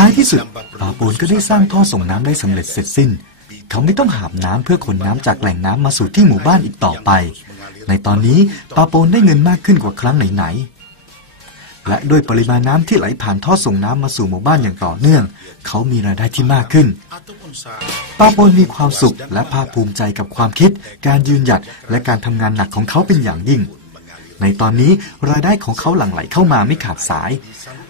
ท้ายที่สุดป่าโปนก็ได้สร้างท่อส่งน้ำได้สำเร็จเสร็จสิ้น เขาไม่ต้องหาบน้ำเพื่อขนน้ำจากแหล่งน้ำมาสู่ที่หมู่บ้านอีกต่อไป ในตอนนี้ป่าโปนได้เงินมากขึ้นกว่าครั้งไหนๆ และด้วยปริมาณน้ำที่ไหลผ่านท่อส่งน้ำมาสู่หมู่บ้านอย่างต่อเนื่อง เขามีรายได้ที่มากขึ้นป้าปนมีความสุขและภาคภูมิใจกับความคิด การยืนหยัดและการทำงานหนักของเขาเป็นอย่างยิ่งในตอนนี้รายได้ของเขาหลั่งไหลเข้ามาไม่ขาดสาย